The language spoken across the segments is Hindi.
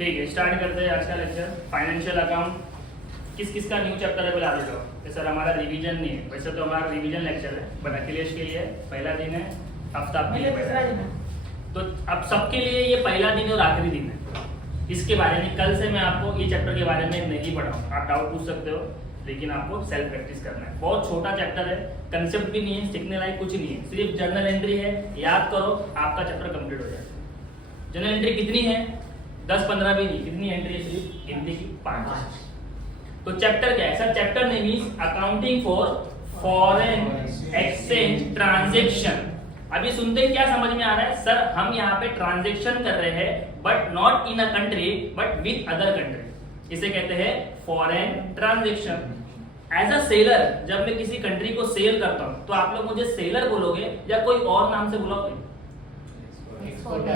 ठीक है, स्टार्ट करते हैं आज का लेक्चर। फाइनेंशियल अकाउंट किस किस का न्यू चैप्टर है बता देता हूँ। सर हमारा रिवीजन नहीं है, वैसे तो हमारा रिवीजन लेक्चर है, बट अखिलेश के लिए पहला दिन है, हफ्ता तो अब सबके लिए ये पहला दिन और आखिरी दिन है। इसके बारे में कल से मैं आपको ये चैप्टर के बारे में नहीं पढ़ाऊँ, आप डाउट पूछ सकते हो, लेकिन आपको सेल्फ प्रैक्टिस करना है। बहुत छोटा चैप्टर है, कंसेप्ट भी नहीं है, सीखने लायक कुछ नहीं है, सिर्फ जर्नल एंट्री है, याद करो आपका चैप्टर कंप्लीट हो जाएगा। जर्नल एंट्री कितनी है? 10-15 भी नहीं, कितनी एंट्री है? सिर्फ गिनती की 5। तो चैप्टर क्या है sir? Chapter name is accounting for foreign exchange transaction. अभी सुनते ही क्या समझ में आ रहा है सर? हम यहाँ पे ट्रांजेक्शन कर रहे हैं but not in a country but with other country, इसे कहते हैं foreign transaction. As a seller, जब मैं किसी कंट्री को सेल करता हूँ तो आप लोग मुझे सेलर बोलोगे या कोई और नाम से बुलाओगे?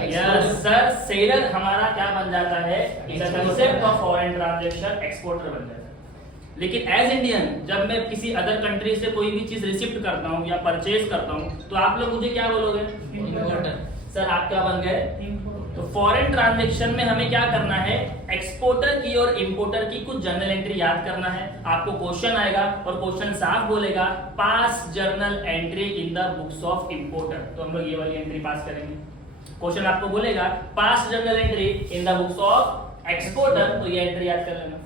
यस सर, सेलर हमारा क्या बन जाता है? In the concept of foreign transaction exporter बन जाता है। लेकिन एज इंडियन जब मैं किसी अदर कंट्री से कोई भी चीज रिसिप्ट करता हूँ या परचेज करता हूँ तो आप लोग मुझे क्या बोलोगे? इंपोर्टर। सर आप क्या बन गए? तो फॉरेन ट्रांजैक्शन में हमें क्या करना है? एक्सपोर्टर की और इंपोर्टर की कुछ जर्नल एंट्री याद करना है। आपको क्वेश्चन आएगा और क्वेश्चन साफ बोलेगा पास journal entry in the books of importer, तो हम लोग ये वाली एंट्री पास करेंगे। क्वेश्चन आपको बोलेगा पास journal entry in the books of exporter, तो ये एंट्री याद कर लेना।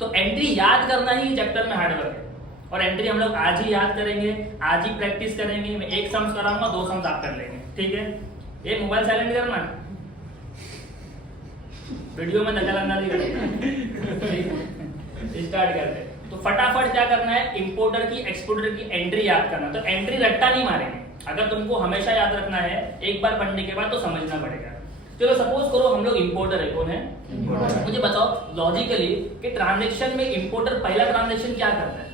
तो एंट्री याद करना ही चैप्टर में हार्डवर्क है, और एंट्री हम लोग आज ही याद करेंगे, आज ही प्रैक्टिस करेंगे। मैं एक सम्स कराऊंगा, 2 सम्स आप कर लेंगे, ठीक है? ये मोबाइल साइलेंट करना, वीडियो में नकल अंदाजी करेंगे। स्टार्ट करते हैं। तो फटाफट क्या करना है? इंपोर्टर की एक्सपोर्टर की एंट्री याद करना। तो एंट्री रट्टा नहीं मारेंगे, अगर तुमको हमेशा याद रखना है, एक बार पढ़ने के बाद तो समझना पड़ेगा। चलो सपोज करो हम लोग इंपोर्टर है, कौन है? मुझे बताओ लॉजिकली कि ट्रांजैक्शन में इंपोर्टर पहला ट्रांजैक्शन क्या करता है?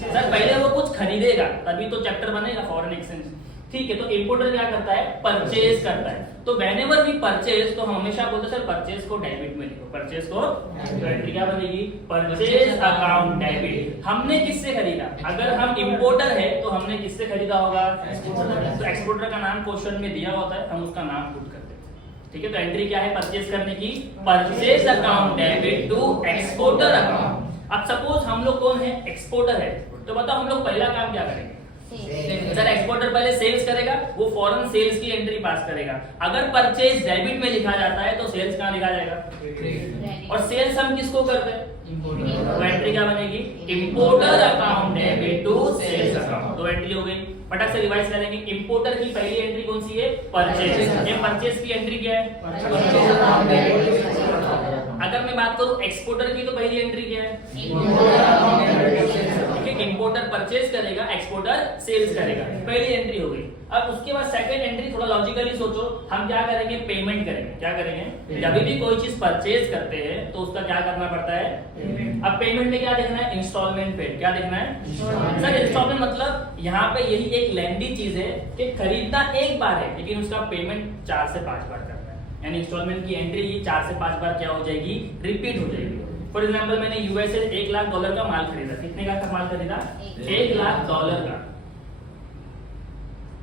सर पहले वो कुछ खरीदेगा तभी तो चैप्टर बनेगा फॉरेन एक्सचेंज, ठीक है? तो इंपोर्टर क्या करता है? परचेज करता है। तो व्हेनेवर वी परचेज, तो हम हमेशा बोलते हैं सर परचेज को डेबिट में लिखो, परचेज को, तो एंट्री क्या बनेगी? Purchase account debit. हमने किससे खरीदा? अगर हम इंपोर्टर है तो हमने किससे खरीदा होगा? तो एक्सपोर्टर का नाम क्वेश्चन में दिया होता है, हम उसका नाम पुट करते हैं, ठीक है? तो एंट्री क्या है परचेज करने की? Purchase account debit to exporter account. अब सपोज हम लोग कौन है? एक्सपोर्टर है, तो बताओ हम लोग पहला काम क्या करेंगे? सर एक्सपोर्टर पहले सेल्स करेगा, वो फॉरेन सेल्स की एंट्री पास करेगा। अगर परचेज डेबिट में लिखा जाता है तो सेल्स कहाँ लिखा जाएगा? और सेल्स हम किसको करते हैं? तो एंट्री क्या बनेगी? Importer account debit to sales account. तो एंट्री हो गई। फटाक से रिवाइज करेंगे। इंपोर्टर की पहली एंट्री कौन सी है? परचेज। ये परचेज की एंट्री क्या है? अगर मैं बात करूं एक्सपोर्टर की, तो पहली एंट्री क्या है? इंपोर्टर परचेज करेगा, एक्सपोर्टर सेल्स करेगा, पहली एंट्री हो गई। अब उसके बाद सेकंड एंट्री, थोड़ा लॉजिकली सोचो, हम क्या करेंगे? पेमेंट करेंगे। क्या करेंगे? जब भी कोई चीज परचेज करते हैं तो उसका क्या करना पड़ता है? अब पेमेंट में क्या देखना है? Installment paid. क्या देखना है? सर इंस्टॉलमेंट मतलब यहाँ पे यही एक लेंदी चीज है कि खरीदना एक बार है लेकिन उसका पेमेंट 4 से 5 बार करना है, यानी इंस्टॉलमेंट की एंट्री 4 से 5 बार क्या हो जाएगी? रिपीट हो जाएगी। फॉर एग्जाम्पल मैंने यूएसए $1 लाख का माल खरीदा। कितने का माल खरीदा? $1 लाख का,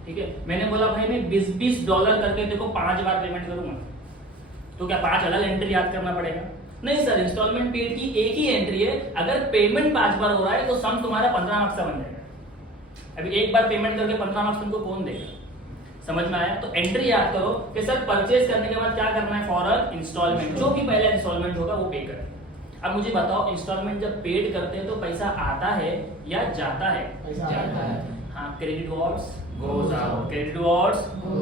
ठीक है? मैंने बोला भाई मैं $20 करके देखो 5 बार पेमेंट करूंगा, तो क्या 5 अलग एंट्री याद करना पड़ेगा? नहीं सर, इंस्टॉलमेंट पेड की एक ही एंट्री है। अगर पेमेंट 5 बार हो रहा है तो सम तुम्हारा 15 मार्क्स का बन जाएगा। अभी एक बार पेमेंट करके 15 मार्क्स तुमको कौन देगा? समझ में आया? तो एंट्री याद करो कि सर परचेज करने के बाद क्या करना है? फॉर इंस्टॉलमेंट, जो भी पहला इंस्टॉलमेंट होगा वो पे करें। अब मुझे बताओ इंस्टॉलमेंट जब पेड करते हैं तो पैसा आता है या जाता है? जाता है। हाँ, credit wards goes out, credit wards.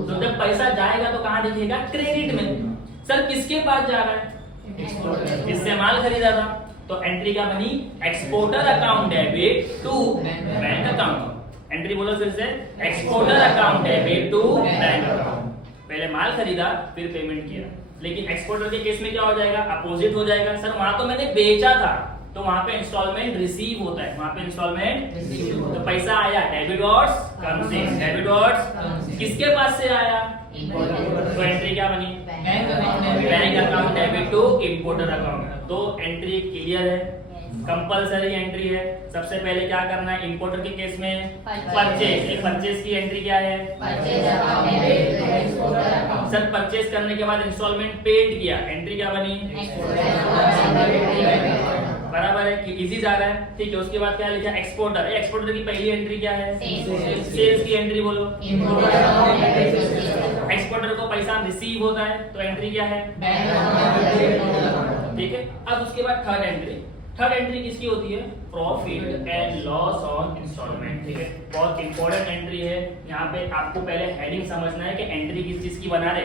तो जब पैसा जाएगा तो कहाँ दिखेगा? क्रेडिट में। सर किसके पास जा रहा है? एक्सपोर्टर। किससे माल खरीदा था? तो एंट्री क्या बनी? Exporter account debit to bank account. Entry बोलो फिर से, exporter account debit to bank account. पहले माल खरीदा फिर पेमेंट किया। लेकिन एक्सपोर्टर के केस में क्या हो जाएगा? अपोजिट हो जाएगा। सर वहां तो मैंने बेचा था, तो वहां पे इंस्टॉलमेंट रिसीव होता है, वहां पे इंस्टॉलमेंट तो पैसा आया, debit wards comes in, debit wards किसके पास से आया? तो एंट्री क्या बनी? Bank account debit to importer account. तो एंट्री क्लियर है, कंपलसरी एंट्री है। सबसे पहले क्या करना है? इंपोर्टर के केस में परचेज। परचेज की एंट्री क्या है? Purchase account debit to exporter account. Sir purchase करने के बाद इंस्टॉलमेंट पेड किया, एंट्री क्या बनी? बराबर है कि इजी जा रहा है, ठीक है। उसके बाद क्या लिखा? एक्सपोर्टर। एक्सपोर्टर की पहली एंट्री क्या है? सेल्स की एंट्री बोलो। एक्सपोर्टर को पैसा रिसीव होता है तो एंट्री क्या है? ठीक है। अब उसके बाद थर्ड एंट्री। थर्ड एंट्री किसकी होती है? Profit and loss on installment, ठीक है। बहुत इंपॉर्टेंट एंट्री है। यहाँ पे आपको पहले हेडिंग समझना है कि एंट्री किस चीज की बना रहे।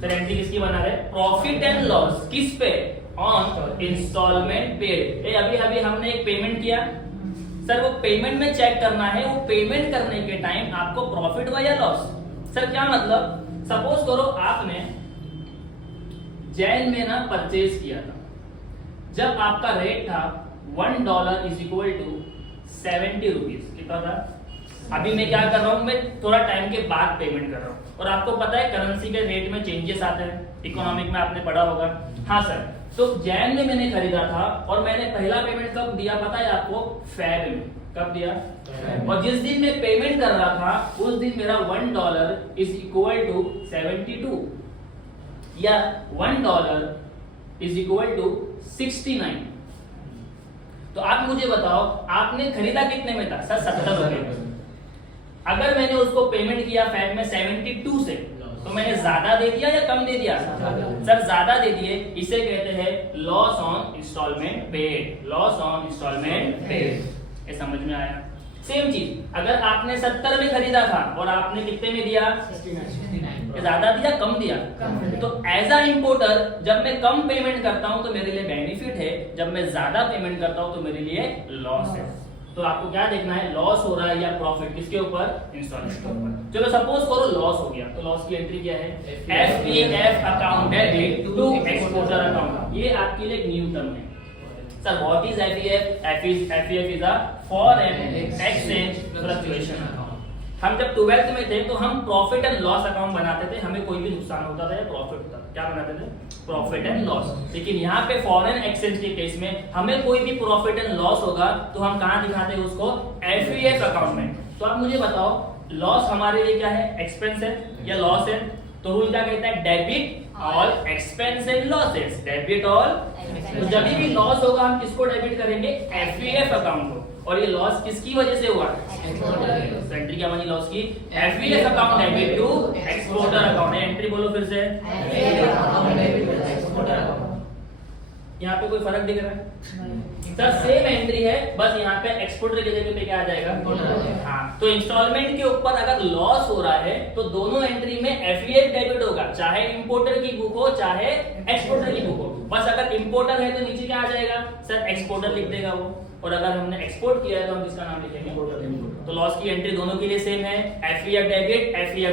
सर एंट्री किसकी बना रहे? Profit and loss. किस पे? On installment paid. अभी अभी हमने एक पेमेंट किया, सर वो पेमेंट में चेक करना है वो पेमेंट करने के टाइम आपको प्रॉफिट हुआ या लॉस। सर क्या मतलब? सपोज करो आपने जैन में ना परचेज किया था, जब आपका रेट था $1 इज इक्वल टू 70 रुपीज। कितना था? अभी मैं क्या कर रहा हूँ, मैं थोड़ा टाइम के बाद पेमेंट कर रहा हूँ, और आपको पता है करेंसी के रेट में चेंजेस आते हैं, इकोनॉमिक में आपने पढ़ा होगा। हाँ सर, तो जैन में मैंने खरीदा था और मैंने पहला पेमेंट कब दिया पता है आपको? फेब में। कब दिया? और जिस दिन मैं पेमेंट कर रहा था उस दिन मेरा $1 इज इक्वल टू 72 या $1 इज इक्वल टू 69। तो आप मुझे बताओ आपने खरीदा कितने में था? सर 70 रुपए। अगर मैंने उसको पेमेंट किया फेब में 72 से, तो मैंने ज्यादा दे दिया या कम दे दिया? सर ज्यादा दे दिए। इसे कहते हैं loss on installment paid. Loss on installment paid. ये समझ में आया? सेम चीज अगर आपने 70 में खरीदा था और आपने कितने में दिया? 69। ज्यादा दिया कम दिया? तो एज अ इंपोर्टर जब मैं कम पेमेंट करता हूं तो मेरे लिए बेनिफिट है, जब मैं ज्यादा पेमेंट करता हूं तो मेरे लिए लॉस है। तो आपको क्या देखना है? लॉस हो रहा है या प्रॉफिट? किसके ऊपर? इंस्टॉलमेंट के ऊपर। चलो सपोज करो लॉस हो गया, तो लॉस की एंट्री क्या है? FEF account debit to exporter account. ये आपके लिए एक न्यू टर्म है। Sir what is FEF? FEF is a foreign exchange fluctuation account. हम जब 12th में थे तो हम प्रॉफिट एंड लॉस अकाउंट बनाते थे, हमें कोई भी नुकसान होता था या प्रॉफिट होता था, क्या बनाते थे? Profit and loss. लेकिन यहाँ पे फॉरेन एक्सचेंज के केस में हमें कोई भी प्रॉफिट एंड लॉस होगा तो हम कहाँ दिखाते हैं उसको? FEF अकाउंट में। तो आप मुझे बताओ लॉस हमारे लिए क्या है? एक्सपेंस है या लॉस है? तो रूल क्या कहता है? Debit all expense and losses. Debit all. तो जब भी लॉस होगा हम किसको डेबिट करेंगे? FEF अकाउंट को। और ये लॉस किसकी वजह से हुआ? एंट्री क्या बनी लॉस की? FEF account debit to exporter account. Entry बोलो फिर से। यहाँ पे कोई फर्क दिख रहा है? सर सेम एंट्री है, बस यहाँ पे एक्सपोर्टर की जगह पे क्या आ जाएगा? हाँ, तो इंस्टॉलमेंट के ऊपर अगर लॉस हो रहा है तो दोनों एंट्री में FEF डेबिट होगा, चाहे इंपोर्टर की बुक हो चाहे एक्सपोर्टर की बुक हो। बस अगर इंपोर्टर है तो नीचे क्या आ जाएगा? सर एक्सपोर्टर लिख देगा वो, और अगर हमने एक्सपोर्ट किया है तो हम किसका नाम लिखेंगे? तो लॉस की एंट्री दोनों के लिए सेम है, FEF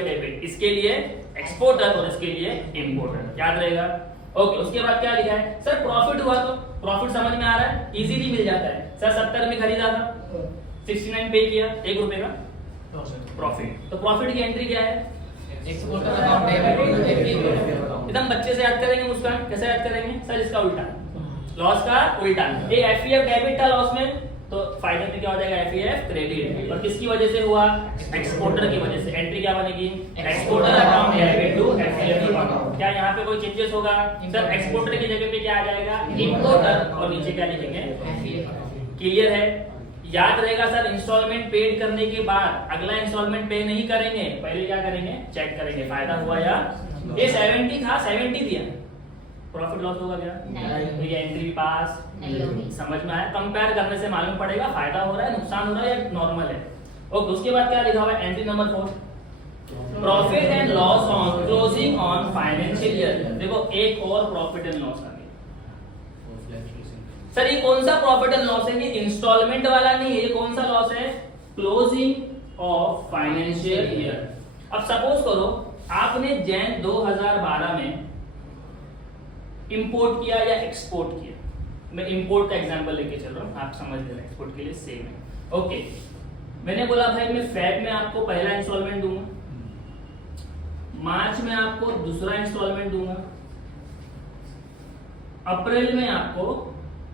डेबिट। इसके लिए एक्सपोर्टर और इसके लिए इंपोर्टर, याद रहेगा। ओके, उसके बाद क्या लिखा है? सर प्रॉफिट हुआ तो प्रॉफिट समझ में आ रहा है, इजीली मिल जाता है। सर 70 में खरीदा था, 69 पे किया, ₹1 का प्रॉफिट। तो प्रॉफिट की एंट्री क्या है? Exporter account debit. एकदम बच्चे से याद करेंगे मुस्कान, कैसे याद करेंगे? सर इसका उल्टा, लॉस का उल्टा। ये FEF डेबिट था लॉस में, तो फायदे में क्या हो जाएगा? FEF credit. और किसकी वजह से हुआ? एक्सपोर्टर की वजह से। एंट्री क्या बनेगी? Exporter account debit to FEF account. क्या यहाँ पे कोई चेंजेस होगा? सर एक्सपोर्टर की जगह पे क्या आ जाएगा? इंपोर्टर, और नीचे क्या लिखेंगे? क्लियर है? याद रहेगा सर, इंस्टॉलमेंट पेड करने के बाद अगला इंस्टॉलमेंट पे नहीं करेंगे, पहले क्या करेंगे? चेक करेंगे फायदा हुआ या। ये 70 था, 70 दिया, प्रॉफिट लॉस होगा क्या? तो ये एंट्री पास नहीं होगी। समझ में आया? कंपेयर करने से मालूम पड़ेगा फायदा हो रहा है, नुकसान हो रहा है या नॉर्मल है। ओके, उसके बाद क्या लिखा हुआ है? Entry number 4, profit and loss on closing on financial year. देखो एक और प्रॉफिट एंड लॉस आ गया। सर ये कौन सा प्रॉफिट एंड लॉस है? ये इंस्टॉलमेंट वाला नहीं है, ये कौन सा लॉस है? Closing of financial year. अब सपोज करो आपने जैन 2012 में इंपोर्ट किया या एक्सपोर्ट किया। मैं इंपोर्ट का एग्जांपल लेके चल रहा हूं, आप समझ लेना, एक्सपोर्ट के लिए सेम है। ओके, मैंने बोला भाई मैं फेब में आपको पहला इंस्टॉलमेंट दूंगा, मार्च में आपको दूसरा इंस्टॉलमेंट दूंगा, अप्रैल में आपको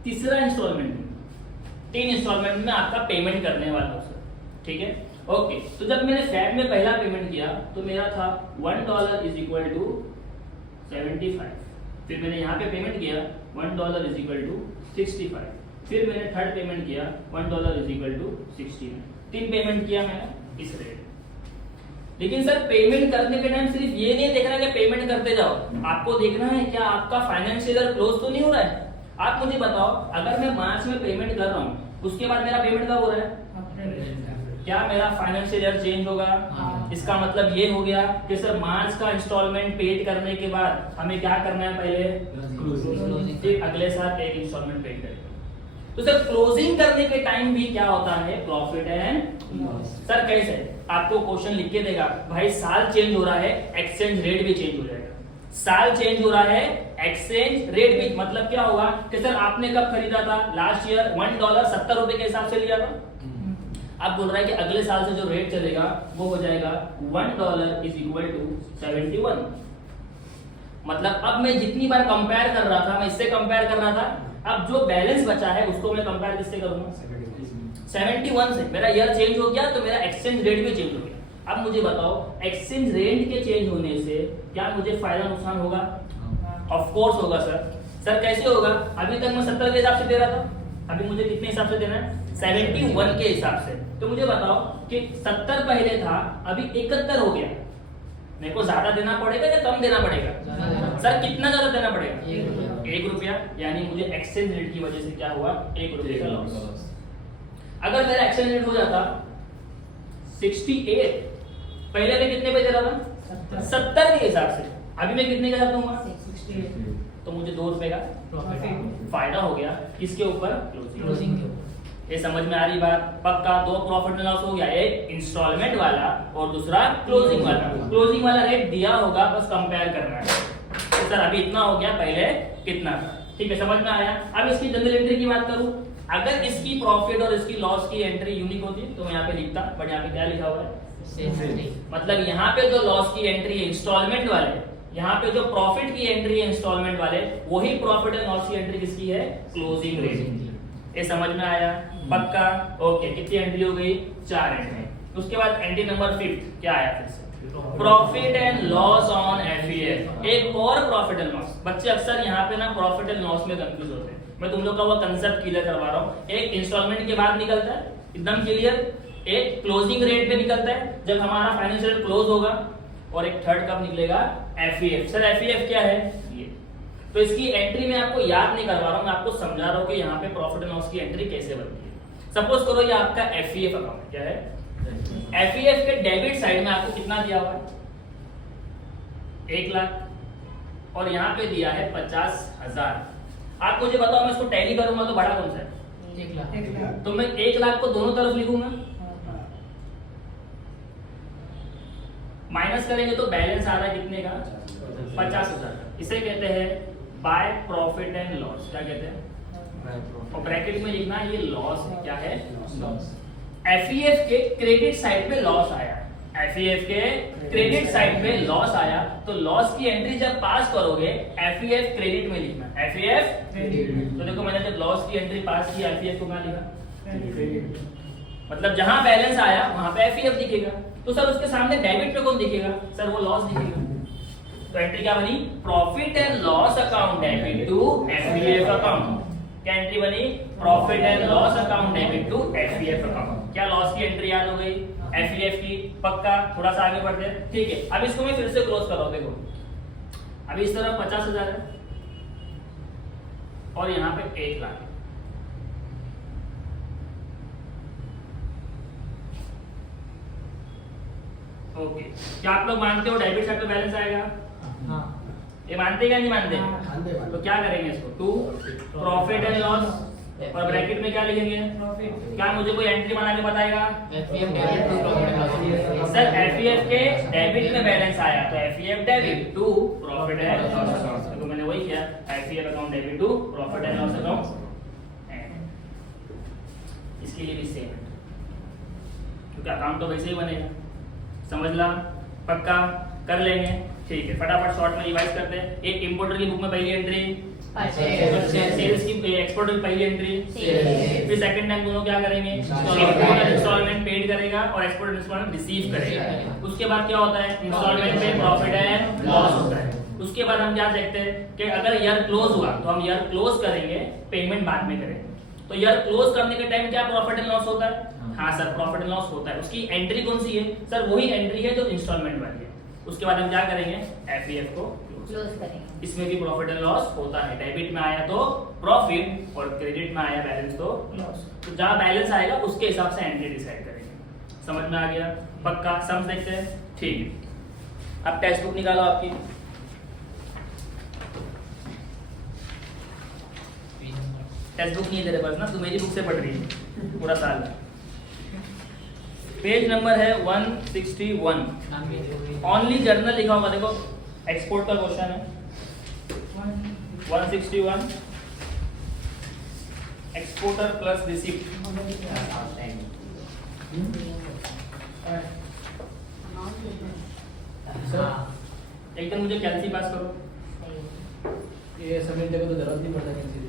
तीसरा इंस्टॉलमेंट दूंगा। 3 इंस्टॉलमेंट में आपका पेमेंट करने वाला हूं सर, ठीक है। ओके, तो जब मैंने फैब में पहला पेमेंट किया तो मेरा था $1 इज इक्वल टू 75। फिर मैंने यहाँ पे पेमेंट किया $1 इज इक्वल टू 65। फिर मैंने थर्ड पेमेंट किया $1 इज इक्वल टू 69। 3 पेमेंट किया मैंने इस रेट। लेकिन सर पेमेंट करने के टाइम सिर्फ ये नहीं देखना कि पेमेंट करते जाओ, आपको देखना है क्या आपका फाइनेंशियल ईयर क्लोज तो नहीं हो रहा है। आप मुझे बताओ, अगर मैं मार्च में पेमेंट कर रहा हूँ उसके बाद मेरा पेमेंट कब हो रहा है, क्या मेरा फाइनेंशियल ईयर चेंज होगा? इसका मतलब ये हो गया कि सर मार्च का इंस्टॉलमेंट पेड करने के बाद हमें क्या करना है, पहले फिर अगले साल एक इंस्टॉलमेंट पेड करेंगे। तो सर क्लोजिंग करने के टाइम भी क्या होता है, प्रॉफिट एंड लॉस। सर कैसे, आपको क्वेश्चन लिख के देगा भाई साल चेंज हो रहा है, एक्सचेंज रेट भी चेंज हो जाएगा। साल चेंज हो रहा है, एक्सचेंज रेट भी, मतलब क्या होगा कि सर आपने कब खरीदा था, लास्ट ईयर $1 ₹70 के हिसाब से लिया था। अब बोल रहा है कि अगले साल से जो रेट चलेगा वो हो जाएगा $1 इज इक्वल टू 71। मतलब अब मैं जितनी बार कंपेयर कर रहा था, मैं इससे कंपेयर कर रहा था, अब जो बैलेंस बचा है उसको मैं कंपेयर किससे करूंगा, 71 से। मेरा ईयर चेंज हो गया तो मेरा एक्सचेंज रेट भी चेंज हो गया। अब मुझे बताओ एक्सचेंज रेट के चेंज होने से क्या मुझे फायदा नुकसान होगा? ऑफ कोर्स होगा सर। सर कैसे होगा, अभी तक मैं 70 के हिसाब से दे रहा था, अभी मुझे कितने हिसाब से देना है, 71 के हिसाब से। तो मुझे बताओ कि 70 पहले था, अभी 71 हो गया, मेरे को ज्यादा देना पड़ेगा या कम देना पड़ेगा? सर कितना ज्यादा देना पड़ेगा? ₹1। यानी मुझे एक्सचेंज रेट की वजह से क्या हुआ, ₹1 का लॉस। अगर मेरा एक्सचेंज रेट हो जाता 68, पहले मैं कितने पे दे रहा था, 70 के हिसाब से, अभी मैं कितने का दूंगा, 68, तो मुझे ₹2 का फायदा हो गया। किसके ऊपर, क्लोजिंग के ऊपर। ये समझ में आ रही बात? पक्का। 2 प्रॉफिट एंड लॉस हो गया, एक इंस्टॉलमेंट वाला और दूसरा क्लोजिंग वाला। क्लोजिंग वाला रेट दिया होगा, बस कंपेयर करना है। तो सर अभी इतना हो गया, पहले कितना था, ठीक है, समझ में आया। अब इसकी जनरल एंट्री की बात करूं, अगर इसकी प्रॉफिट और इसकी लॉस की एंट्री यूनिक होती तो मैं यहाँ पे लिखता, बट यहाँ पे क्या लिखा हुआ है, मतलब यहाँ पे जो लॉस की एंट्री है इंस्टॉलमेंट वाले, यहाँ पे जो प्रॉफिट की एंट्री है इंस्टॉलमेंट वाले, वही प्रॉफिट एंड लॉस की एंट्री किसकी है, क्लोजिंग रेट। ये समझ में आया? पक्का। ओके, कितनी एंट्री हो गई, 4 एंट्री। उसके बाद एंट्री नंबर 5 क्या आया, फिर से प्रॉफिट एंड लॉस ऑन एफईएफ। एक और प्रॉफिट एंड लॉस। बच्चे अक्सर यहाँ पे ना प्रॉफिट एंड लॉस में कंफ्यूज होते हैं, मैं तुम लोग का वो कंसेप्ट क्लियर करवा रहा हूँ। एक इंस्टॉलमेंट के बाद निकलता है एकदम क्लियर, एक क्लोजिंग रेट पे निकलता है जब हमारा फाइनेंशियल क्लोज होगा, और एक थर्ड कब निकलेगा, एफईएफ। सर एफईएफ क्या है, ये तो इसकी एंट्री मैं आपको याद नहीं करवा रहा हूँ, मैं आपको समझा रहा हूँ कि यहाँ पे प्रॉफिट एंड लॉस की एंट्री कैसे बनती है। सपोज करो ये आपका एफईएफ अकाउंट, क्या है, एफईएफ के डेबिट साइड में आपको कितना दिया हुआ है, 1 लाख, और यहाँ पे दिया है 50,000। आप मुझे बताओ, मैं इसको टैली करूंगा तो बड़ा कौन सा है, 1 लाख। तो मैं 1 लाख को दोनों तरफ लिखूंगा, माइनस करेंगे तो बैलेंस आ रहा है कितने का, 50,000 का। इसे कहते हैं बाय प्रॉफिट एंड लॉस। क्या कहते हैं, और ब्रैकेट में लिखना ये लॉस है, क्या है, लॉस। एफईएफ के क्रेडिट साइड पे लॉस आया, एफईएफ के क्रेडिट साइड पे लॉस आया, तो लॉस की एंट्री जब पास करोगे एफईएफ क्रेडिट में लिखना, एफईएफ क्रेडिट। तो देखो मैंने जब लॉस की एंट्री पास की, एफईएफ को क्या लिखा, क्रेडिट। मतलब जहां बैलेंस आया वहां पे एफईएफ दिखेगा, तो सर उसके सामने डेबिट पे कौन दिखेगा, सर वो लॉस दिखेगा। तो एंट्री क्या बनी, profit and loss account debit to FEF account. क्या एंट्री बनी, profit and loss account debit to FEF account. क्या लॉस की एंट्री याद हो गई, एफईएफ की? पक्का। थोड़ा सा आगे बढ़ते हैं, ठीक है। अब इसको मैं फिर से क्लोज कर रहा हूं, देखो अभी इस तरफ 50,000 है और यहाँ पे 1 लाख है। ओके, क्या आप लोग मानते हो डेबिट साइड पे बैलेंस आएगा? हाँ। ये मानते क्या नहीं मानते? हाँ। तो क्या करेंगे इसको, टू प्रॉफिट एंड लॉस, और ब्रैकेट में क्या लिखेंगे, प्रॉफिट। क्या मुझे कोई एंट्री बना के बताएगा, FEF debit to profit and loss. Sir FEF के डेबिट में बैलेंस आया तो FEF debit to profit and loss. तो मैंने वही किया, FEF account debit to profit and loss account. इसके लिए भी सेम है, क्योंकि अकाउंट तो वैसे ही बनेगा। समझ ला? पक्का कर लेंगे, ठीक है। फटाफट शॉर्ट में रिवाइज करते हैं। एक इंपोर्टर की बुक में पहली एंट्री सेल्स की एक्सपोर्टर की पहली एंट्री, Sales। फिर सेकंड टाइम दोनों क्या करेंगे, Installment। इंपोर्टर इंस्टॉलमेंट पेड करेगा और एक्सपोर्टर इंस्टॉलमेंट रिसीव करेगा। उसके बाद क्या होता है, इंस्टॉलमेंट पे प्रॉफिट एंड लॉस होता है। उसके बाद हम क्या देखते हैं कि अगर ईयर क्लोज हुआ तो हम ईयर क्लोज करेंगे, पेमेंट बाद में करेंगे। तो ईयर क्लोज करने के टाइम क्या प्रॉफिट एंड लॉस होता है? हाँ सर, प्रॉफिट एंड लॉस होता है। उसकी एंट्री कौन सी है सर? वही एंट्री है जो इंस्टॉलमेंट वाली है। उसके बाद हम क्या करेंगे, एफईएफ को क्लोज करेंगे। इसमें भी प्रॉफिट एंड लॉस होता है। डेबिट में आया तो प्रॉफिट और क्रेडिट में आया बैलेंस तो लॉस। तो जहां बैलेंस आएगा उसके हिसाब से एंट्री डिसाइड करेंगे। समझ में आ गया? पक्का? सम देखते हैं, ठीक है। अब टेक्स्ट बुक निकालो आपकी। टेक्स्ट बुक नहीं है तेरे पास ना, तू मेरी बुक से पढ़ रही है पूरा साल। पेज नंबर है 161। ओनली जर्नल लिखा होगा, देखो एक्सपोर्ट का क्वेश्चन है 161। Exporter plus receipt. एकदम मुझे कैलसी पास करो। ये सबमिट देखो तो जरूरत नहीं पड़ता किसी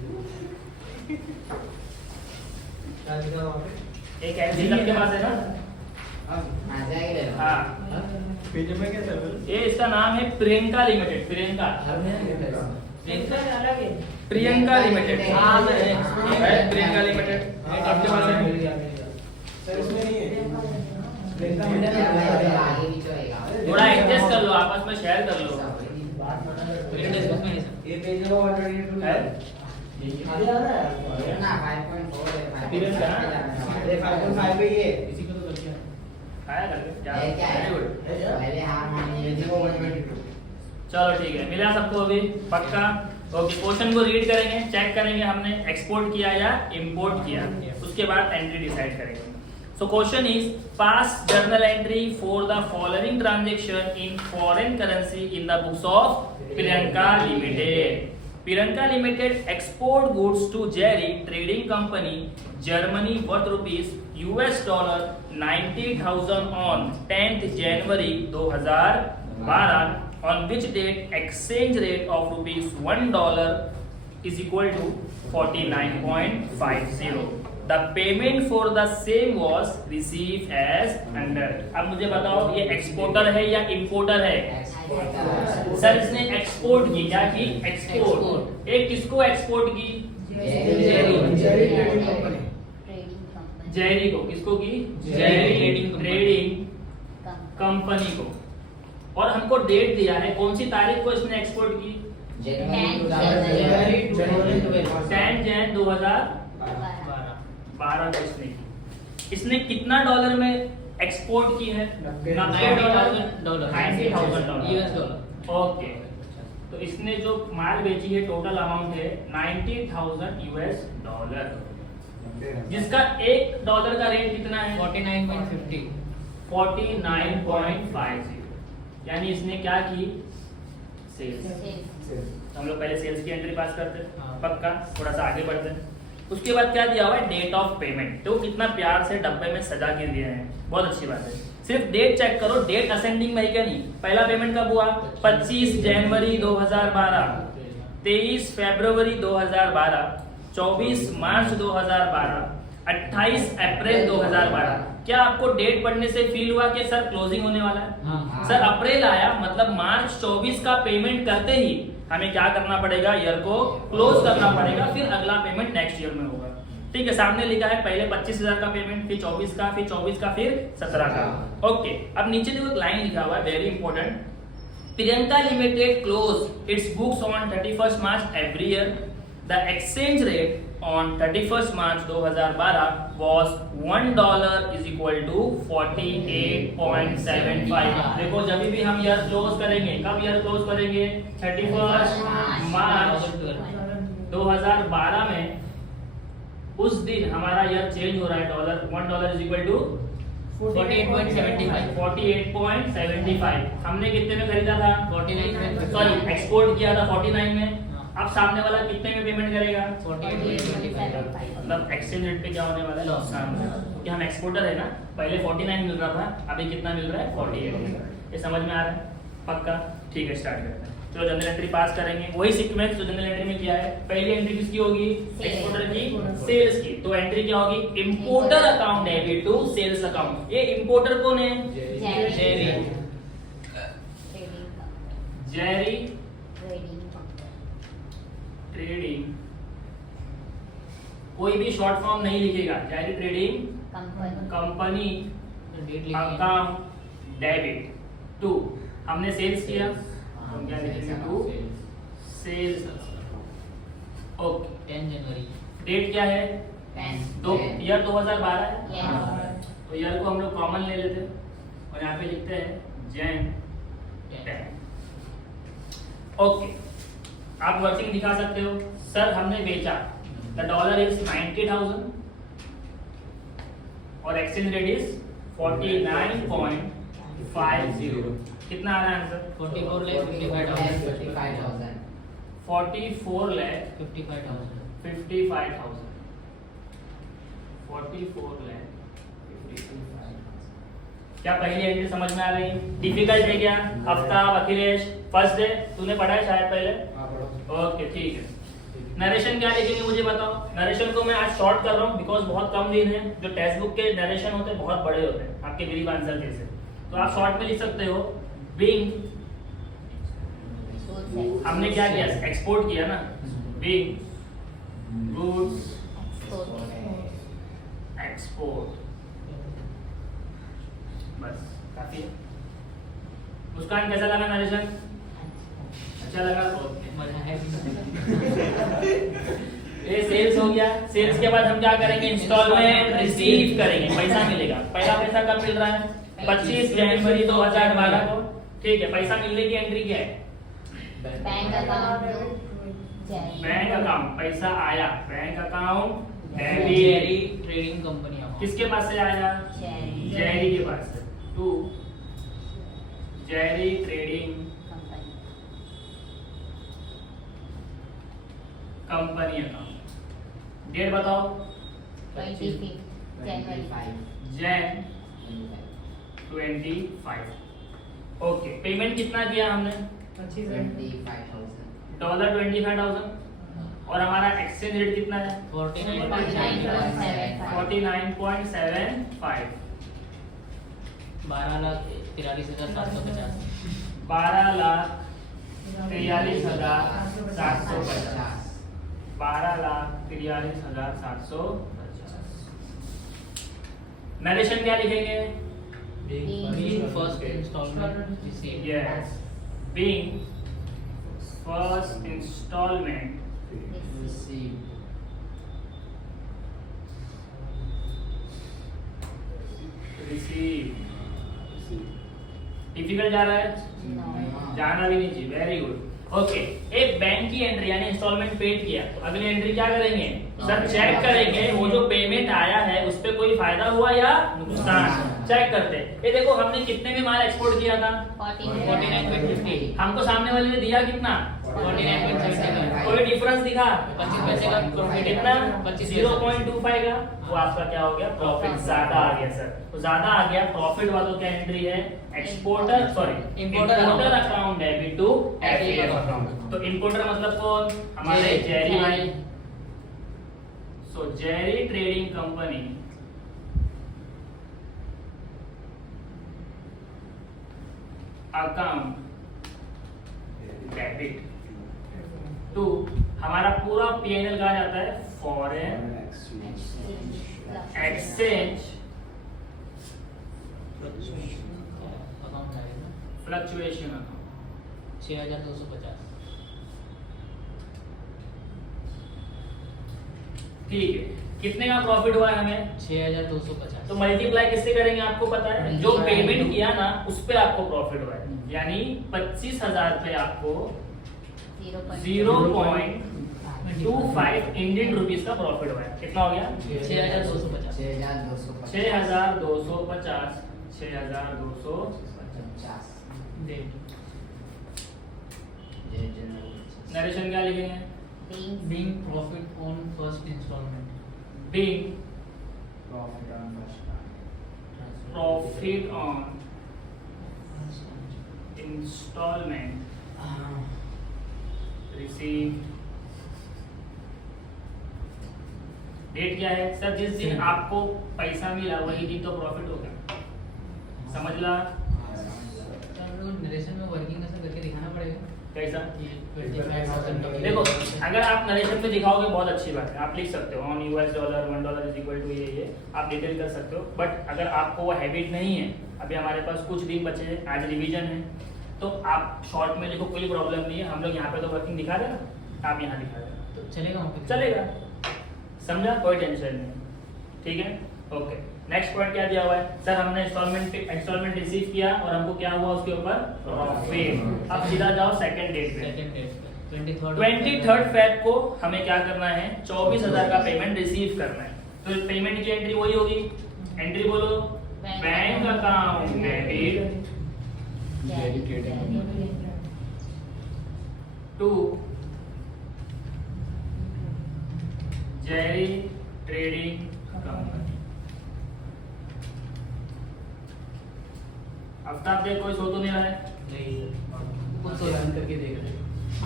क्या लिखा वहाँ पे? एक कैलसी सबके पास है ना? हाँ, पेज में क्या सर? ये इसका नाम है प्रियंका लिमिटेड। प्रियंका, हर महीने क्या है? प्रियंका लिमिटेड। हाँ, है प्रियंका लिमिटेड आपके पास है? सर इसमें नहीं है। थोड़ा एडजस्ट कर लो, आपस में शेयर कर लो। ये पेज नंबर 128 है? ये 5.5 पे ये इसी को तो कर दिया। आया करके क्या? है? Very good। ये वो 122। चलो ठीक है, मिला सबको अभी? पक्का? ओके, क्वेश्चन को रीड करेंगे, चेक करेंगे हमने एक्सपोर्ट किया या इंपोर्ट किया, उसके बाद एंट्री डिसाइड करेंगे। So question is pass journal entry for the following transaction in foreign currency in the books of Priyanka limited. Priyanka Limited export goods to Jerry Trading Company, Germany worth rupees $90,000 on 10th January 2012, on which date exchange rate of rupees $1 is equal to 49.50. The payment for the same was received as under. अब मुझे बताओ ये एक्सपोर्टर है या इंपोर्टर है? सर इसने एक्सपोर्ट की, क्या की? एक्सपोर्ट। एक किसको एक्सपोर्ट की? जेरी को। किसको की? जेरी ट्रेडिंग कंपनी को। और हमको डेट दिया है, कौन सी तारीख को इसने एक्सपोर्ट की? 10 जन 2012 को इसने की। इसने कितना डॉलर में एक्सपोर्ट की है? $90,000 ओके। तो इसने जो माल बेची है टोटल अमाउंट है $90,000, जिसका $1 का रेट कितना है? 49.50। यानी इसने क्या की? सेल्स। हम लोग पहले सेल्स की एंट्री पास करते हैं। पक्का? थोड़ा सा आगे बढ़ते हैं। उसके बाद क्या दिया हुआ है? Date of payment. तो कितना प्यार से डब्बे में सजा के दिए हैं, बहुत अच्छी बात है। सिर्फ डेट चेक करो, डेट असेंडिंग में है क्या नहीं। पहला पेमेंट कब हुआ? 25 जनवरी 2012, 23 फरवरी 2012, 24 मार्च 2012, 28 अप्रैल 2012। क्या आपको डेट पढ़ने से फील हुआ कि सर क्लोजिंग होने वाला है? हाँ। सर अप्रैल आया मतलब मार्च 24 का पेमेंट करते ही हमें क्या करना पड़ेगा? ईयर को क्लोज करना पड़ेगा, फिर अगला पेमेंट नेक्स्ट ईयर में होगा। ठीक है, सामने लिखा है पहले 25,000 का पेमेंट, फिर 24 का, फिर 24 का, फिर 17 का। ओके, अब नीचे देखो एक लाइन लिखा हुआ है, very important. Priyanka limited close it's books on 31 March every year. The exchange rate on 31st March 2012 was $1 is equal to 48.75। देखो जब भी हम ईयर क्लोज करेंगे, कब ईयर क्लोज करेंगे? 31 मार्च 2012 में। उस दिन हमारा ईयर चेंज हो रहा है, $1 is equal to 48.75। हमने कितने में खरीदा था? 49 में। सॉरी, एक्सपोर्ट किया था 49 में। अब सामने वाला कितने में पेमेंट करेगा? 48.75। मतलब एक्सचेंज रेट पे क्या होने वाला है? नुकसान होने वाला है। क्योंकि हम एक्सपोर्टर है ना, पहले 49 मिल रहा था, अभी कितना मिल रहा है? 48 मिल रहा है। ये समझ में आ रहा है? पक्का? ठीक है, स्टार्ट करते हैं। जो जनरल एंट्री पास करेंगे वही सीक्वेंस जो जनरल एंट्री में किया है। पहली एंट्री किसकी होगी? एक्सपोर्टर की सेल्स की। तो एंट्री क्या होगी? Importer account debit to sales account. ये इंपोर्टर कौन है? जेरी। जेरी ट्रेडिंग, कोई भी शॉर्ट फॉर्म नहीं लिखेगा। Jerry trading company account debit to, हमने सेल्स किया, हम क्या लिखेंगे? To sales. ओके, 10 जनवरी। डेट क्या है? दो ईयर 2012 है। तो ईयर को हम लोग कॉमन ले लेते हैं और यहाँ पे लिखते हैं जैन 10। ओके, आप वर्किंग दिखा सकते हो। सर हमने बेचा, द डॉलर इज 90,000 और एक्सचेंज रेट इज 49.50। कितना आ रहा है आंसर? 44 लाख 55,000। 44 लाख 55,000। 55,000। 44 लाख 55,000। क्या पहली एंट्री समझ में आ गई? डिफिकल्ट है क्या? आफ्ताब, अखिलेश, फर्स्ट डे तूने पढ़ा है शायद पहले? ओके, ठीक है। नरेशन क्या लिखेंगे मुझे बताओ। नरेशन को मैं आज शॉर्ट कर रहा हूँ बिकॉज बहुत कम दिन है। जो टेक्स्ट बुक के नरेशन होते हैं बहुत बड़े होते हैं, आपके ब्रीफ आंसर जैसे। तो आप शॉर्ट में लिख सकते हो बीइंग, हमने क्या किया? एक्सपोर्ट किया ना। बीइंग गुड्स एक्सपोर्ट, बस काफी है। मुस्कान कैसा लगा नरेशन? अच्छा लगा? ये सेल्स हो गया। सेल्स के बाद हम क्या करेंगे? इंस्टॉलमेंट रिसीव करेंगे, पैसा मिलेगा। पहला पैसा कब मिल रहा है? 25 जनवरी 2012 को। ठीक है, पैसा मिलने की एंट्री क्या है? बैंक अकाउंट बैंक अकाउंट, पैसा आया। Bank account Jerry debit trading company. किसके पास से आया? जेरी के पास से। To Jerry trading company account. Date बताओ। 25 जनवरी। जैन 25। ओके, पेमेंट कितना किया हमने? डॉलर 25,000 और हमारा एक्सचेंज रेट कितना है? 49.75। 49.75। 12,43,750। 12,43,750। 12,43,750। नरेशन क्या लिखेंगे? Being first installment received. Yes, being first installment receive. Difficult जा रहा है? जाना भी नहीं चाहिए। Very good. ओके, एक बैंक की एंट्री यानी इंस्टॉलमेंट पेड किया, तो अगली एंट्री क्या करेंगे? सर चेक करेंगे वो जो पेमेंट आया है उस पे कोई फायदा हुआ या नुकसान। चेक करते हैं। ये देखो हमने कितने में माल एक्सपोर्ट किया था? 49.50। हमको सामने वाले ने दिया कितना? 49.75। कोई डिफरेंस दिखा? 25 पैसे का प्रॉफिट। कितना? 25 0.25 का। वो आपका क्या हो गया? प्रॉफिट ज्यादा आ गया सर। तो ज्यादा आ गया प्रॉफिट वालों क्या एंट्री है? Exporter sorry importer account debit to FF account. तो इंपोर्टर मतलब कौन? हमारे जेरी भाई। सो Jerry trading company account debit to, हमारा पूरा पीएनएल कहा जाता है फॉरेन एक्सचेंज फ्लक्चुएशन अकाउंट। 6,250। ठीक है, कितने का प्रॉफिट हुआ है हमें? 6,250। तो मल्टीप्लाई किससे करेंगे आपको पता है? जो पेमेंट किया ना उस पे आपको प्रॉफिट हुआ है, यानी 25,000 पे आपको 0.25 इंडियन रुपीस का प्रॉफिट हुआ है। कितना हो गया? 6,250। 6,250। 6,250। नरेशन क्या लिखेंगे? Being profit on first installment. Being profit on installment receive. Date क्या है सर? जिस दिन आपको पैसा मिला वही दिन तो प्रॉफिट होगा, समझ ला? नरेशन में वर्किंग कैसे करके दिखाना पड़ेगा कैसा? कि 25,000 देखो, अगर आप नरेशन में दिखाओगे बहुत अच्छी बात है, आप लिख सकते हो on US dollar $1 is equal to ये आप डिटेल कर सकते हो। बट अगर आपको वो हैबिट नहीं है, अभी हमारे पास कुछ दिन बचे हैं, आज रिवीजन है, तो आप शॉर्ट में लिखो, कोई प्रॉब्लम नहीं है। हम लोग यहाँ पे तो वर्किंग दिखा देना, आप यहाँ दिखा देना तो चलेगा वहाँ पे? चलेगा, समझा? कोई टेंशन नहीं, ठीक है? ओके, नेक्स्ट पॉइंट क्या दिया हुआ है सर? हमने इंस्टॉलमेंट रिसीव किया और हमको क्या हुआ उसके ऊपर? प्रॉफिट। अब सीधा जाओ सेकंड डेट पे। सेकंड डेट 23 फेब को हमें क्या करना है? 24,000 का पेमेंट रिसीव करना है। तो पेमेंट की एंट्री वही होगी, एंट्री बोलो, bank account debit to Jerry trading company. Aftab देख, कोई सो तो नहीं रहा है? नहीं कुछ तो रन करके देख रहे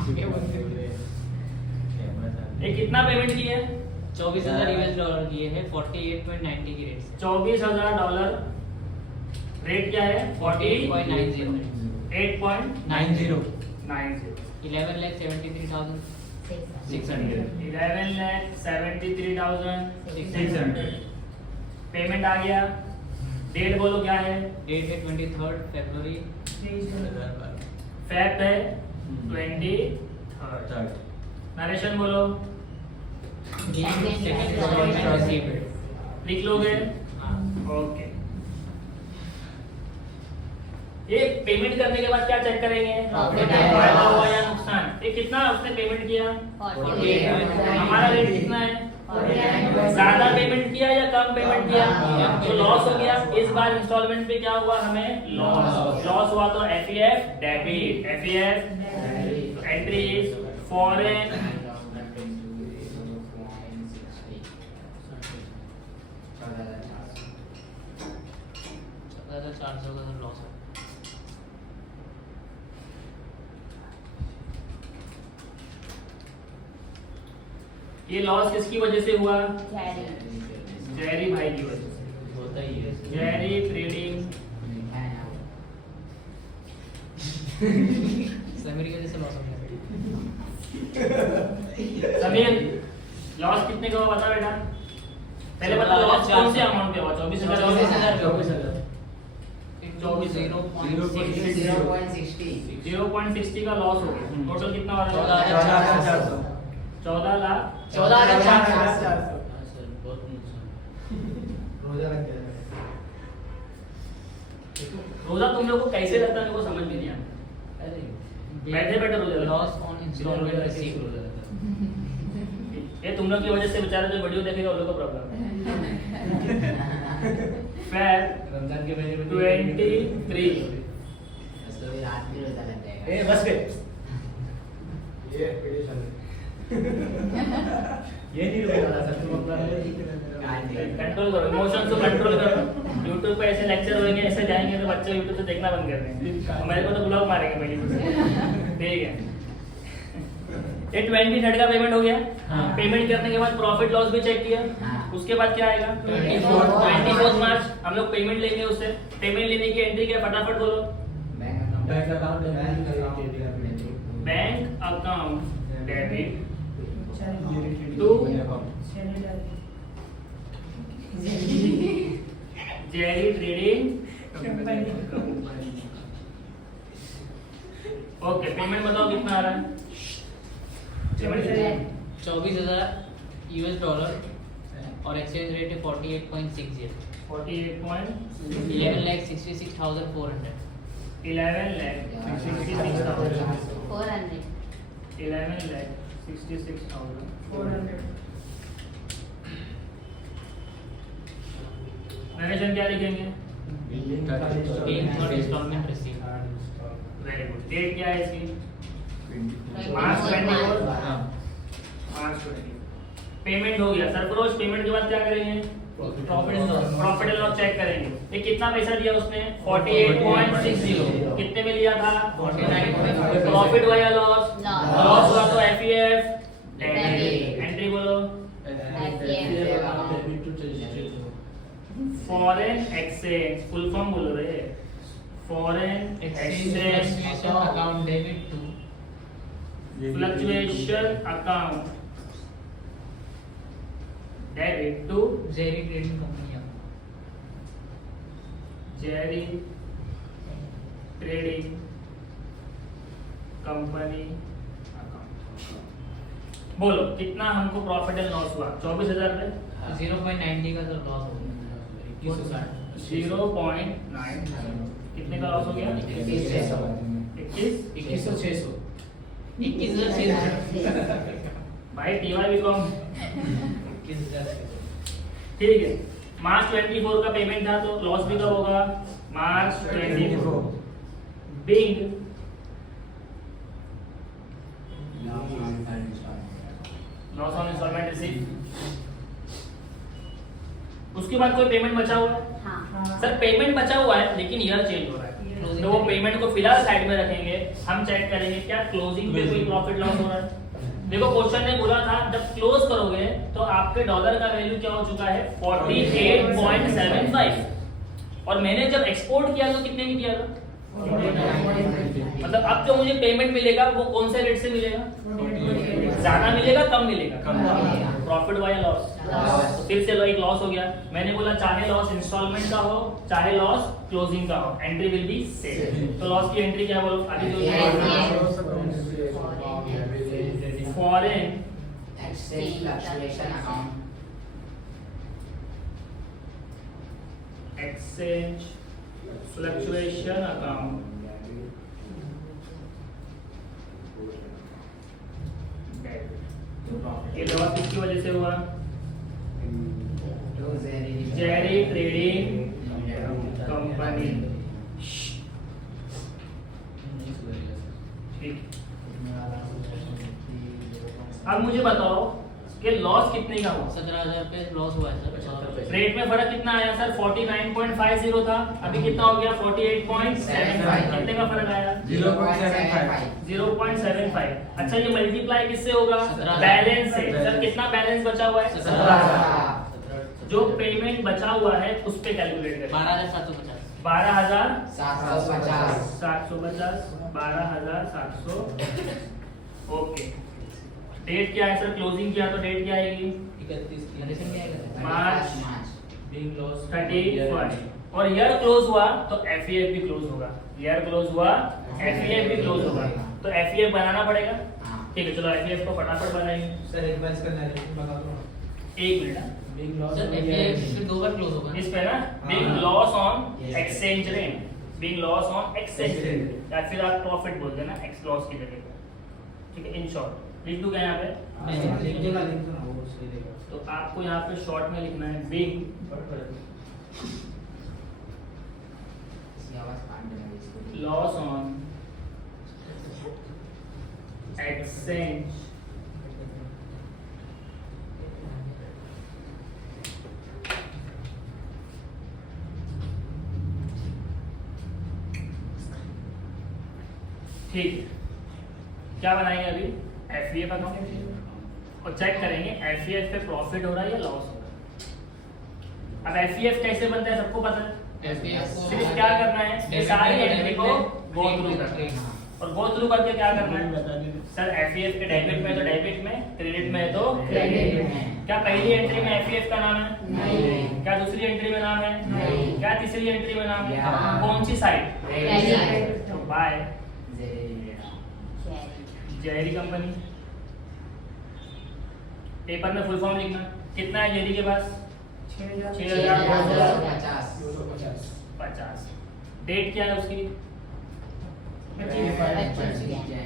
आगे बंद करके ये कितना पेमेंट की है? 24,000 यूएस डॉलर किए हैं 48.90 की रेट से। $24,000 रेट क्या है? 48.90 8.90 11,73,600 11,73,600 पेमेंट आ गया। डेट बोलो क्या है? डेट है 23 फरवरी फेब है 23। नरेशन बोलो, लिख लोगे? ओके, ये पेमेंट करने के बाद क्या चेक करेंगे? फायदा हुआ या नुकसान। ये कितना उसने पेमेंट किया? 48। हमारा रेट कितना है? ज्यादा पेमेंट किया या कम पेमेंट किया? तो लॉस हो गया। इस बार इंस्टॉलमेंट पे क्या हुआ? हमें लॉस हुआ। तो FEF debit, FEF entry is foreign loss है। ये लॉस किसकी वजह से हुआ? जेरी। जेरी भाई की वजह से। होता ही है जेरी ट्रेडिंग समीर की वजह से लॉस हो गया। समीर, लॉस कितने का हुआ बता बेटा? पहले बता, लॉस कौन से अमाउंट पे हुआ? 24,000 0.60 का लॉस हो गया। टोटल कितना हो रहा है? 14 लाख। 14,400 बहुत रोजा तुम लोग को कैसे लगता है? मेरे को समझ में नहीं आता। बैठे बैठे रोजा लॉस ऑन इंस्टॉलमेंट रिसीव। ये तुम लोग की वजह से बेचारे जो वीडियो देखेगा उन लोग को प्रॉब्लम है। फेब रमजान के महीने में 23 ए बस पे ये नहीं रुकेगा सर, तुम अपना कंट्रोल करो, इमोशंस को कंट्रोल करो। YouTube पे ऐसे लेक्चर होंगे, ऐसे जाएंगे तो बच्चे YouTube से देखना बंद कर देंगे। हमारे को तो ब्लॉक मारेंगे पहले से। ठीक है, ये 23 का पेमेंट हो गया। हाँ। पेमेंट करने के बाद प्रॉफिट लॉस भी चेक किया। उसके बाद क्या आएगा? 24 मार्च हम लोग पेमेंट लेंगे उससे। पेमेंट लेने की एंट्री क्या? फटाफट बोलो। Bank account debit to Jerry trading okay, payment बताओ कितना आ रहा है? 24,000 यूएस डॉलर और एक्सचेंज रेट है 48.60। 11,66,400 11,66,400 मैनेजर क्या लिखेंगे? Installment receive. Very good. Date क्या है इसकी? मार्च 24। हाँ मार्च 20। पेमेंट हो गया। सरफरोश, पेमेंट के बाद क्या करेंगे? Profit and loss profit and loss check करेंगे। ये कितना पैसा दिया उसने 48.60। कितने में लिया था 49.50। प्रॉफिट हुआ या लॉस? Loss। लॉस हुआ तो एफईएफ Debit। एंट्री बोलो। फॉरेन एक्सचेंज फुल फॉर्म बोल रहे हैं। Foreign exchange account debit to fluctuation account debit to Jerry trading company Jerry trading company account. बोलो कितना हमको प्रॉफिट एंड लॉस हुआ? 24,000 रुपए। 0.90 का तो लॉस हो गया 0.9 कितने का लॉस हो गया? 21,600 भाई टीवाई भी कम। ठीक है, मार्च 24 का पेमेंट था तो लॉस भी कब होगा? मार्च 24। Big loss on installment receive. उसके बाद कोई पेमेंट बचा हुआ है? हाँ। सर पेमेंट बचा हुआ है लेकिन ईयर चेंज हो रहा है तो वो पेमेंट को फिलहाल साइड में रखेंगे। हम चेक करेंगे क्या क्लोजिंग पे कोई प्रॉफिट लॉस हो रहा है। देखो क्वेश्चन ने बोला था जब क्लोज करोगे तो आपके डॉलर का वैल्यू क्या हो चुका है 48.75 और मैंने जब एक्सपोर्ट किया तो कितने में किया था? मतलब अब जो मुझे पेमेंट मिलेगा वो कौन से रेट से मिलेगा? ज्यादा मिलेगा कम मिलेगा? प्रॉफिट हुआ या लॉस? तो फिर से एक लॉस हो गया। मैंने बोला चाहे लॉस इंस्टॉलमेंट का हो चाहे लॉस क्लोजिंग का हो एंट्री विल बी सेम। तो लॉस की एंट्री क्या बोलो अभी जो foreign Exchange fluctuation account. Exchange fluctuation account ये लॉस किसकी वजह से हुआ? Jerry trading company. ठीक, अब मुझे बताओ कि लॉस कितने का हुआ? 17,000 रुपए लॉस हुआ है सर। रेट में फर्क कितना आया सर? 49.50 था, अभी कितना हो गया 48.75। कितने का फर्क आया? 0.75। अच्छा ये मल्टीप्लाई किससे होगा? 17,000। बैलेंस से। सर कितना बैलेंस बचा हुआ है? 17,000। जो पेमेंट बचा हुआ है उस पे कैलकुलेट करें। 12,750 12,750 12,700। ओके, डेट क्या है सर? क्लोजिंग किया तो डेट क्या आएगी? 31 मार्च बिग लॉस 31। और ईयर क्लोज हुआ तो एफईएफ भी क्लोज होगा। ईयर क्लोज हुआ एफईएफ भी क्लोज होगा तो एफईएफ बनाना पड़ेगा। ठीक है चलो एफईएफ को फटाफट बनाएंगे। सर एडवाइस करना है बता दो। एक minute big loss sir FF फिर दो बार क्लोज होगा इस पे ना big loss on exchange rate. Big loss on exchange rate या फिर आप प्रॉफिट बोल देना एक्स लॉस की जगह पे। ठीक है, इन शॉर्ट लिख दूं क्या यहाँ पे? लिख दो ना वो सही रहेगा। तो आपको यहाँ पे शॉर्ट में लिखना है बिग लॉस ऑन एक्सचेंज ठीक है, क्या बनाएंगे अभी? एफईएफ अकाउंट और चेक करेंगे एफईएफ पे प्रॉफिट हो रहा है या लॉस हो रहा है। अब एफईएफ कैसे बनता है सबको पता है। सिर्फ क्या करना है ये सारी एंट्री को गो थ्रू करना है और गो थ्रू करके क्या करना है सर एफईएफ के डेबिट में तो डेबिट में, क्रेडिट में तो क्रेडिट में। क्या पहली एंट्री में एफईएफ का नाम है? नहीं। क्या दूसरी एंट्री में नाम है? नहीं। क्या तीसरी एंट्री में नाम है? हाँ। कौन सी साइड? Credit। तो बाय जेरी कंपनी। पेपर में फुल फॉर्म लिखना। कितना है जेरी के पास? 6,250। डेट क्या है उसकी?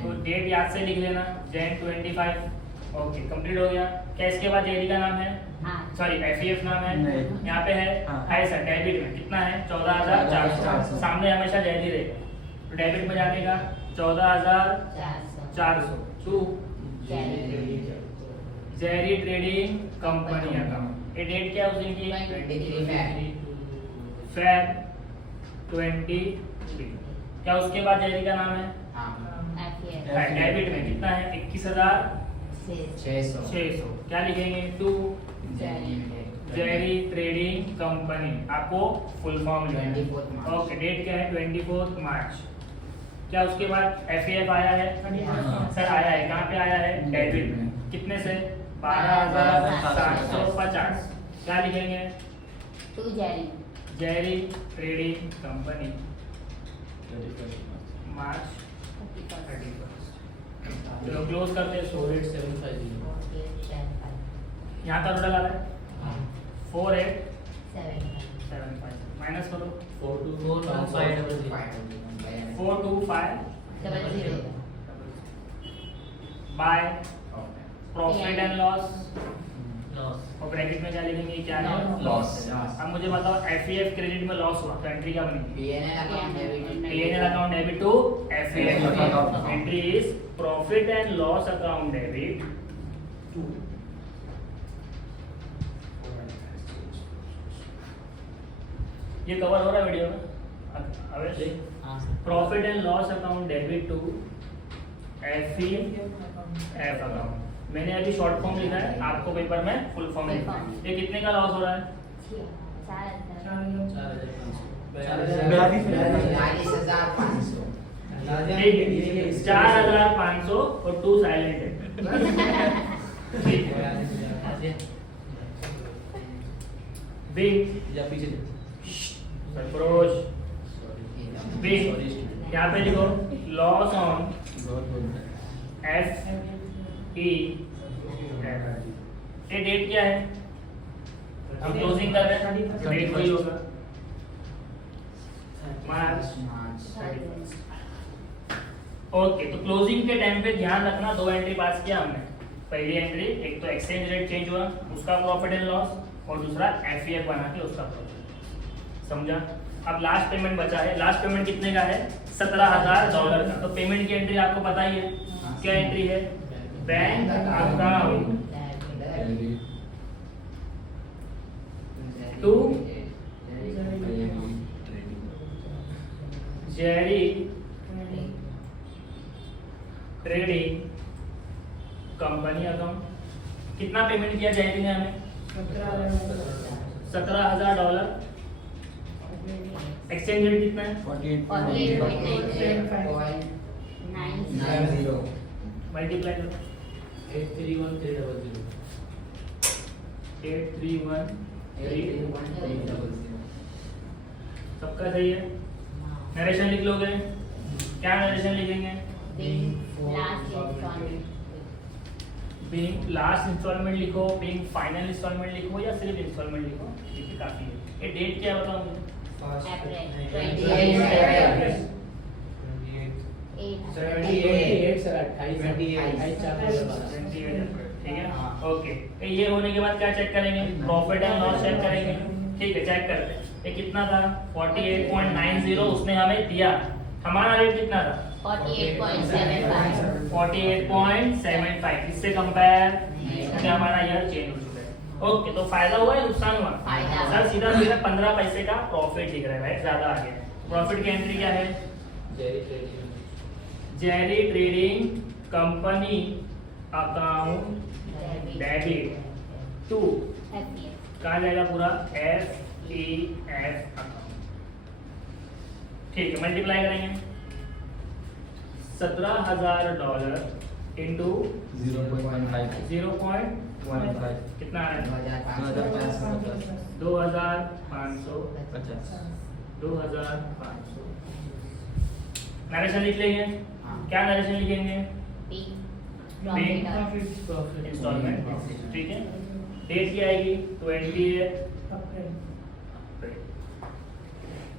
तो डेट याद से लिख लेना Jan 25। ओके कंप्लीट हो गया। क्या इसके बाद जेरी का नाम है? सॉरी एफईएफ नाम है यहाँ पे है। है सर डेबिट में कितना है? 14,400। सामने हमेशा जेरी रहेगा तो डेबिट में जाने का 14,400 to Jerry trading company account. ये डेट क्या है उस दिन की? 23 फेब 23। क्या उसके बाद जेरी का नाम है? डेबिट में कितना है? 21,600। क्या लिखेंगे? To Jerry trading company. आपको फुल फॉर्म लिखना 24 मार्च। ओके, डेट क्या है? 24 मार्च। क्या उसके बाद एफएफ आया है? सर आया है। कहाँ पे आया है? डेबिट में। कितने से? 12,750। क्या लिखेंगे? जेरी ट्रेडिंग कंपनी मार्च 31। चलो क्लोज करते हैं। 48,750। यहाँ का टोटल आ रहा है 4875 माइनस करो 425 बाय प्रॉफिट एंड लॉस। और ब्रैकेट में क्या लिखेंगे? क्या है? लॉस। अब मुझे बताओ एफईएफ क्रेडिट में लॉस हुआ तो एंट्री क्या बनेगी? PNL account PNL account debit to FEF account. Entry is profit and loss account debit to ये कवर हो रहा है वीडियो में? Avesh profit and loss account debit to FEF account. मैंने अभी शॉर्ट फॉर्म लिखा है, आपको पेपर में फुल फॉर्म लिखना है। ये कितने का लॉस हो रहा है? 42,500। 4,500 और 2 साइलेंट है। ठीक है। बिग सरफरोश बिग यहाँ पे लिखो लॉस ऑन एफ ई। ये डेट क्या है? हम क्लोजिंग कर रहे हैं, डेट वही होगा मार्च। ओके, तो क्लोजिंग के टाइम पे ध्यान रखना, 2 एंट्री पास किया हमने। पहली एंट्री एक तो एक्सचेंज रेट चेंज हुआ उसका प्रॉफिट एंड लॉस, और दूसरा एफईएफ बना के उसका प्रॉफिट। समझा? अब लास्ट पेमेंट बचा है। लास्ट पेमेंट कितने का है? $17,000 का। तो पेमेंट की एंट्री आपको पता ही है, क्या एंट्री है? Bank account to Jerry trading company account. कितना पेमेंट किया जेरी ने हमें? $17,000। एक्सचेंज रेट कितना है? 48.90। मल्टीप्लाई करो 831,300। सबका सही है? नरेशन लिख लोगे? क्या नरेशन लिखेंगे? बीइंग लास्ट इंस्टॉलमेंट लिखो, बीइंग फाइनल इंस्टॉलमेंट लिखो, या सिर्फ इंस्टॉलमेंट लिखो, ठीक है, काफी है। ये डेट क्या बताओ मुझे? 28, ठीक है। ओके, ये होने के बाद क्या चेक करेंगे? प्रॉफिट एंड लॉस चेक करेंगे। ठीक है, चेक करते हैं। ये कितना था? 48.90 उसने हमें दिया। हमारा रेट कितना था? 48.75। इससे कंपेयर क्या हमारा ईयर चेंज हो चुका है। ओके, तो फायदा हुआ या नुकसान हुआ? फायदा। सर सीधा सीधा 15 पैसे का प्रॉफिट दिख रहा है भाई, ज्यादा आ गया। प्रॉफिट की एंट्री क्या है? Jerry trading company account debit to कहा जाएगा पूरा एफईएफ अकाउंट। ठीक है, मल्टीप्लाई करेंगे $17,000 इंटू 0.15 कितना है? 2,500। नरेशन लिख लेंगे। क्या नरेशन लिखेंगे? इंस्टॉलमेंट। ठीक है, डेट क्या आएगी? 28।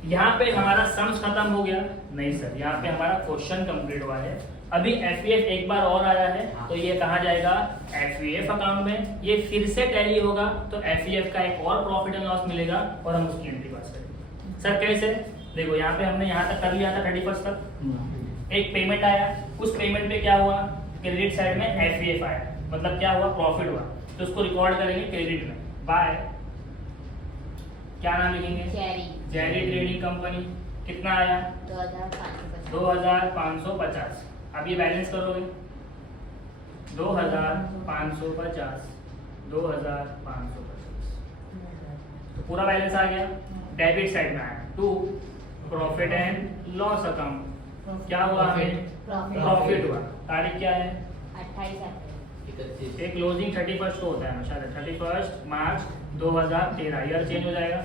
यहाँ पे हमारा सम्स खत्म हो गया? नहीं सर, यहाँ पे हमारा क्वेश्चन कंप्लीट हुआ है। अभी एफईएफ एक बार और आया है, तो ये कहाँ जाएगा? एफईएफ अकाउंट में। ये फिर से टैली होगा तो एफईएफ का एक और प्रॉफिट एंड लॉस मिलेगा और हम उसकी एंट्री पास करेंगे। सर कैसे? देखो यहाँ पे हमने यहाँ तक कर लिया था 31 तक। एक पेमेंट आया, उस पेमेंट पे क्या हुआ? क्रेडिट साइड में एफईएफ आया, मतलब क्या हुआ, प्रॉफिट हुआ, तो उसको रिकॉर्ड करेंगे क्रेडिट में। बाय क्या नाम लिखेंगे, चेरी जेरी ट्रेडिंग कंपनी। कितना आया, 2550 2550। अब ये बैलेंस करोगे, 2550 तो पूरा बैलेंस आ गया। डेबिट साइड में आया to profit and loss account. क्या हुआ हमें, प्रॉफिट हुआ। तारीख क्या है, 28 अप्रैल। एक क्लोजिंग 31 को होता है हमेशा, 31 मार्च 2013। ईयर चेंज हो जाएगा,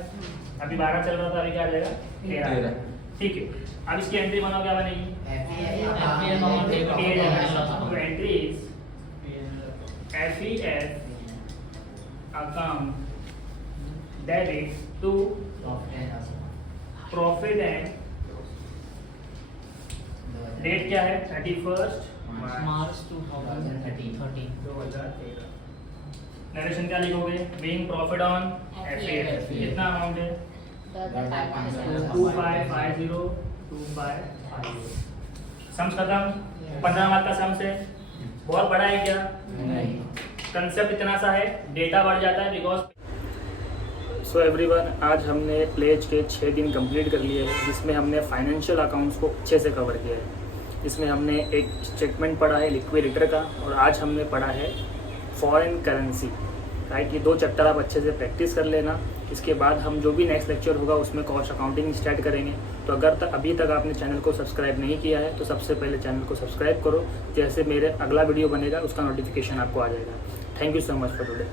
अभी 12 चल रहा था, अभी क्या आ जाएगा 13। ठीक है, अब इसकी एंट्री बनाओ, क्या बनेगी, तो entry is FEF account debit to profit and date क्या है, 31 मार्च 2013। 2013। नरेशन क्या लिखोगे, बीइंग प्रॉफिट ऑन FEF। कितना अमाउंट है, 2550। सम्स खत्म, 15 मार्क का सम्स है। बहुत बड़ा है क्या, कंसेप्ट इतना सा है, डेटा बढ़ जाता है बिकॉज। सो एवरीवन, आज हमने प्लेज के 6 दिन कंप्लीट कर लिए हैं, जिसमें हमने फाइनेंशियल अकाउंट्स को अच्छे से कवर किया है। इसमें हमने एक स्टेटमेंट पढ़ा है लिक्विडिटर का, और आज हमने पढ़ा है फॉरेन करेंसी। राइट, ये 2 चैप्टर आप अच्छे से प्रैक्टिस कर लेना। इसके बाद हम जो भी नेक्स्ट लेक्चर होगा उसमें कॉस्ट अकाउंटिंग स्टार्ट करेंगे। तो अगर अभी तक आपने चैनल को सब्सक्राइब नहीं किया है तो सबसे पहले चैनल को सब्सक्राइब करो, जैसे मेरे अगला वीडियो बनेगा उसका नोटिफिकेशन आपको आ जाएगा। Thank you so much for today.